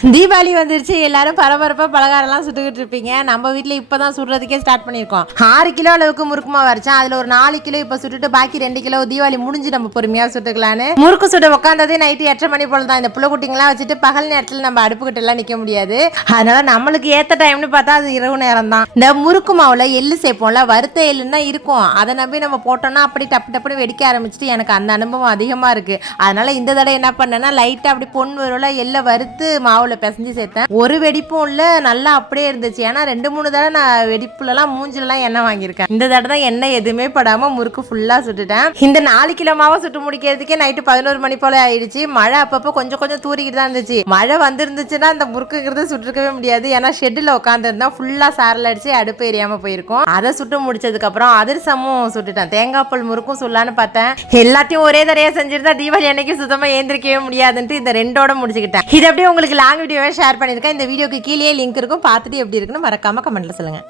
தீபாவளி வந்துருச்சு, எல்லாரும் பரபரப்பா பலகாரம்லாம் சுட்டுக்கிட்டு இருப்பீங்க. நம்ம வீட்டில் இப்போதான் சுடுறதுக்கே ஸ்டார்ட் பண்ணியிருக்கோம். 6 கிலோ அளவுக்கு முறுக்குமா வரைச்சேன். அதில் ஒரு 4 கிலோ இப்போ சுட்டுட்டு பாக்கி 2 கிலோ தீபாவளி முடிஞ்சு நம்ம பொறுமையாக சுட்டுக்கலான்னு முறுக்கு சுட உட்காந்ததே நைட்டு 8:30 மணி போல தான். இந்த புள்ளக்குட்டிங்களாம் வச்சுட்டு பகல் நேரத்தில் நம்ம அடுப்புக்கிட்ட எல்லாம் நிற்க முடியாது. அதனால நம்மளுக்கு ஏற்ற டைம்னு பார்த்தா அது இரவு நேரம் தான். இந்த முறுக்கு மாவுல எள்ளு சேர்ப்போம்ல, வறுத்த எள்ளுன்னா இருக்கும். அதை நம்பி நம்ம போட்டோம்னா அப்படி டப்பு டப்புன்னு வெடிக்க ஆரம்பிச்சுட்டு எனக்கு அந்த அனுபவம் அதிகமாக இருக்கு. அதனால இந்த தடவை என்ன பண்ணேன்னா லைட்டாக அப்படி பொன் வரும்ல எள்ளை வறுத்து மாவுல பிசைஞ்சு சேர்த்தேன். ஒரு வெடிப்பும் இல்ல, நல்லா அப்படியே இருந்துச்சு. ஏன்னா 2-3 தடவை நான் வெடிப்புலலாம் மூஞ்சிலலாம் எண்ணெய் வாங்கியிருக்கேன். இந்த தடவை தான் எண்ணெய் எதுவுமே படாம முறுக்கு ஃபுல்லா சுட்டுட்டேன். இந்த 4 கிலோ மாவை சுட்டு முடிக்கிறதுக்கே நைட்டு 11 மணி போல ஆயிடுச்சு. மழை அப்பப்போ கொஞ்சம் கொஞ்சம் தூரிக்கிட்டு தான் இருந்துச்சு. மழை வந்துருந்துச்சுன்னா அந்த முறுக்குங்கிறது சுட்டுருக்கவே முடியாது. ஏன்னா ஷெட்டில் உட்காந்துருந்தா ஃபுல்லா சாரல் அடிச்சு அடுப்பு எரியாம போயிருக்கும். அதை சுட்டு முடிச்சதுக்கு அப்புறம் அதிரசமும் சுட்டுட்டேன். தேங்காய் பால் முறுக்கும் சொல்லலான்னு பார்த்தேன். எல்லாத்தையும் ஒரே தடையா செஞ்சிருந்தா தீபாவளி அன்னைக்கு சுத்தமா ஏந்திரிக்கவே முடியாதுன்ட்டு இந்த 2ஓட முடிச்சுக்கிட்டேன். இது அப்படியே உங்களுக்கு லாங் வீடியோவே ஷேர் பண்ணியிருக்கேன். இந்த வீடியோக்கு கீழே லிங்க் இருக்கும், பார்த்துட்டு எப்படி இருக்குன்னு மறக்காம கமெண்ட்ல சொல்லுங்க.